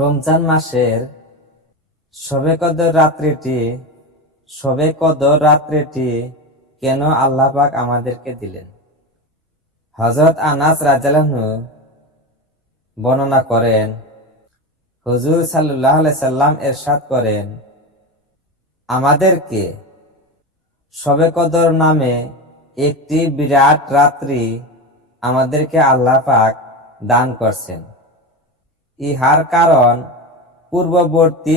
রমজান মাসের শবে কদর রাত্রিটি কেন আল্লাহ পাক আমাদেরকে দিলেন? হযরত আনাস রাদিয়াল্লাহু আনহু বর্ণনা করেন, হুজুর সাল্লাল্লাহু আলাইহি সাল্লাম ইরশাদ করেন, আমাদেরকে শবে কদর নামে একটি বিরাট রাত্রি আমাদেরকে আল্লাহ পাক দান করছেন। ইহার কারণ পূর্ববর্তী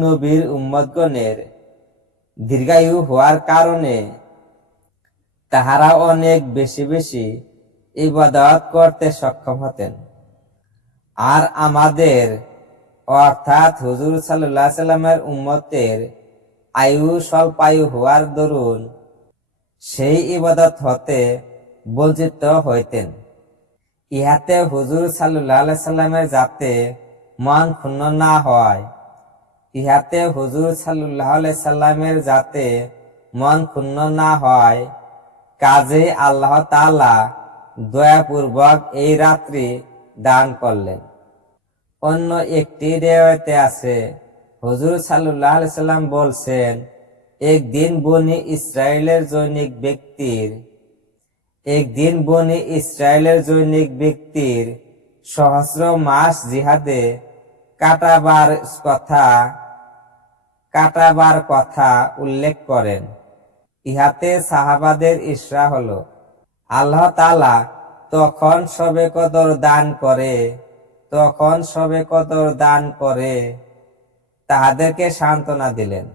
নবীর উম্মতগণের দীর্ঘায়ু হওয়ার কারণে তাহারা অনেক বেশি বেশি ইবাদত করতে সক্ষম হতেন। আর আমাদের অর্থাৎ হুজুর সাল্লাল্লাহু আলাইহি সাল্লামের উম্মতের আয়ু স্বল্পায়ু হওয়ার দরুন সেই ইবাদত হতে বঞ্চিত হইতেন। ইহাতে হুজুর সাল্লাল্লাহু আলাইহি সাল্লামের যাতে মন ক্ষুণ্ণ না হয়, কাজে আল্লাহ তাআলা দয়াপূর্বক এই রাত্রি দান করলেন। অন্য একটি রিওয়ায়াতে আছে, হুজুর সাল্লাল্লাহু আলাইহি সাল্লাম বলছেন, একদিন বনি ইসরায়েলের জৈনিক ব্যক্তির সহস্র মাস জিহাদে কাটাবার কথা উল্লেখ করেন। ইহাতে সাহাবাদের ইশরা হলো, আল্লাহ তাআলা তখন শবে কদর দান করে তাহাদেরকে সান্ত্বনা দিলেন।